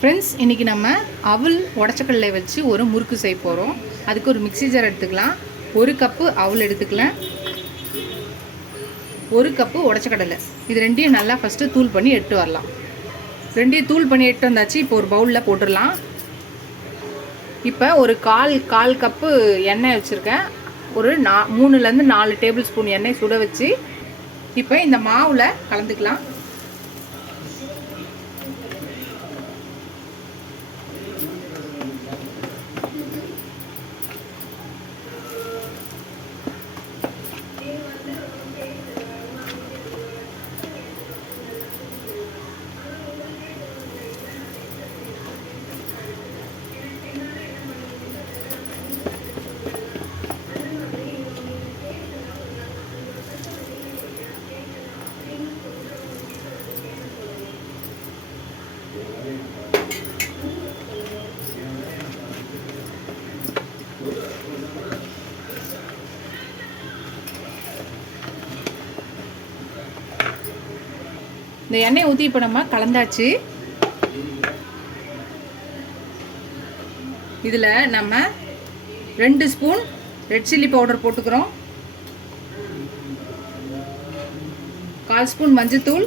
Friends, இன்றைக்கி நம்ம அவல் உடச்சக்கடலை வச்சு ஒரு முறுக்கு செய்ய போகிறோம். அதுக்கு ஒரு மிக்ஸி ஜார் எடுத்துக்கலாம். 1 கப்பு அவல் எடுத்துக்கலாம், 1 கப்பு உடச்சக்கடலை. இது ரெண்டையும் நல்லா ஃபஸ்ட்டு தூள் பண்ணி எடுத்து வரலாம். ரெண்டையும் தூள் பண்ணி எடுத்து வந்தாச்சு. இப்போ ஒரு பவுலில் போட்டுடலாம். இப்போ ஒரு கால் கப்பு எண்ணெய் வச்சுருக்கேன். ஒரு 3லேருந்து 4 டேபிள் ஸ்பூன் எண்ணெய் சுட வச்சு இப்போ இந்த மாவில் கலந்துக்கலாம். இந்த எண்ணெய் ஊற்றி இப்போ நம்ம கலந்தாச்சு. இதில் நம்ம 2 ஸ்பூன் ரெட் சில்லி பவுடர் போட்டுக்கிறோம், 1/4 ஸ்பூன் மஞ்சத்தூள்,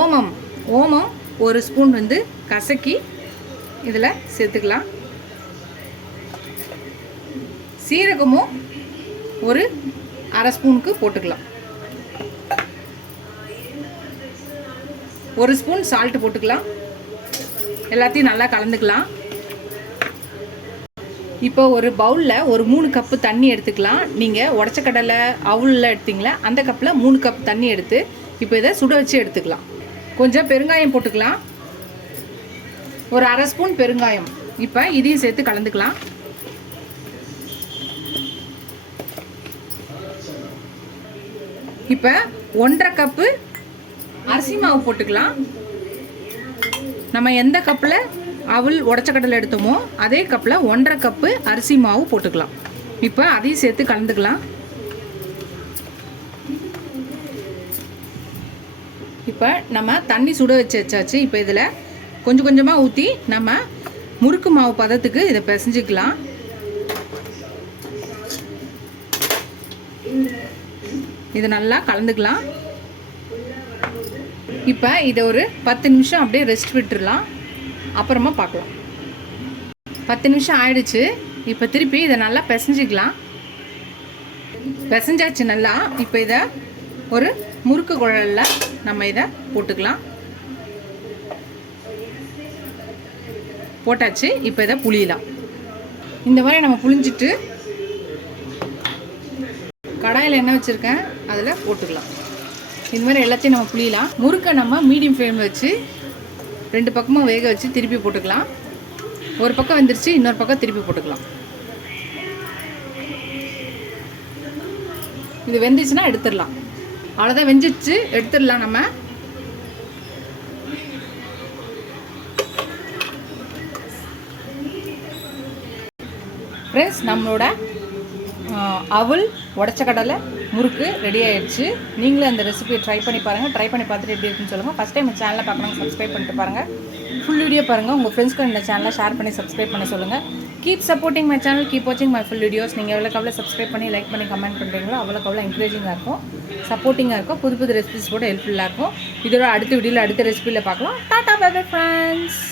ஓமம் 1 ஸ்பூன் கசக்கி இதில் சேர்த்துக்கலாம். சீரகமும் ஒரு 1/2 ஸ்பூனுக்கு போட்டுக்கலாம். 1 ஸ்பூன் சால்ட் போட்டுக்கலாம். எல்லாத்தையும் நல்லா கலந்துக்கலாம். இப்போ ஒரு பவுலில் ஒரு 3 கப்பு தண்ணி எடுத்துக்கலாம். நீங்கள் உடச்சக்கடலை அவலில் எடுத்தீங்களா அந்த கப்பில் 3 கப் தண்ணி எடுத்து இப்போ இதை சுட வச்சு எடுத்துக்கலாம். கொஞ்சம் பெருங்காயம் போட்டுக்கலாம், ஒரு 1/2 ஸ்பூன் பெருங்காயம். இப்போ இதையும் சேர்த்து கலந்துக்கலாம். இப்போ 1/2 கப்பு அரிசி மாவு போட்டுக்கலாம். நம்ம எந்த கப்பில் அவல் உடச்சக்கடலை எடுத்தோமோ அதே கப்பில் 1/2 கப்பு அரிசி மாவு போட்டுக்கலாம். இப்போ அதையும் சேர்த்து கலந்துக்கலாம். இப்போ நம்ம தண்ணி சுட வச்சாச்சு. இப்போ இதில் கொஞ்சம் கொஞ்சமாக ஊற்றி நம்ம முறுக்கு மாவு பதத்துக்கு இதை பிசைஞ்சிக்கலாம். இது நல்லா கலந்துக்கலாம். இப்போ இதை ஒரு 10 நிமிஷம் அப்படியே ரெஸ்ட் விட்டுடலாம், அப்புறமா பார்க்கலாம். 10 நிமிஷம் ஆயிடுச்சு. இப்போ திருப்பி இதை நல்லா பிசைஞ்சிக்கலாம். பிசைஞ்சாச்சு நல்லா. இப்போ இதை ஒரு முறுக்கு குழலில் நம்ம இதை போட்டுக்கலாம். போட்டாச்சு. இப்போ இதை புளியலாம். இந்த மாதிரி நம்ம புளிஞ்சிட்டு கடாயில் எண்ணெய் வச்சுருக்கேன், அதில் போட்டுக்கலாம். இது மாதிரி எல்லாத்தையும் நம்ம புளியலாம். முறுக்கை நம்ம மீடியம் ஃப்ளேமில் வச்சு 2 பக்கமும் வேக வச்சு திருப்பி போட்டுக்கலாம். ஒரு பக்கம் வெந்துருச்சு, இன்னொரு பக்கம் திருப்பி போட்டுக்கலாம். இது வெந்துச்சுன்னா எடுத்துடலாம். அவ்வளோதான், வெந்துச்சு, எடுத்துடலாம். நம்ம ஃப்ரெண்ட்ஸ், நம்மளோட அவல் உடச்சக்கடலை முறுக்கு ரெடி ஆகிடுச்சு. நீங்களும் அந்த ரெசிபியை ட்ரை பண்ணி பாருங்கள். ட்ரை பண்ணி பார்த்துட்டு எப்படி இருக்குன்னு சொல்லுங்கள். ஃபஸ்ட் டைம் இந்த சேனலை பார்க்கணும், சப்ஸ்கிரைப் பண்ணிட்டு பாருங்கள். ஃபுல் வீடியோ பாருங்கள். உங்கள் ஃப்ரெண்ட்ஸ்க்கு இந்த சேனலை ஷேர் பண்ணி சப்ஸ்கிரைப் பண்ண சொல்லுங்கள். Keep supporting my channel, keep வாட்சிங் மை ஃபுல் வீடியோஸ். நீங்கள் எவ்வளோக்கு அவ்வளோ சப்ஸ்கிரைப் பண்ணி லைக் பண்ணி கமெண்ட் பண்ணுறீங்களோ அவ்வளோக்கு அவ்வளோ என்கரேஜிங்காக இருக்கும், சப்போர்ட்டிங்காக இருக்கும், புது புது ரெசிபிஸ் கூட ஹெல்ப்ஃபுல்லாக இருக்கும். இதோட அடுத்த வீடியோவில் அடுத்த ரெசிபியில் பார்க்கலாம். Tata bye bye friends.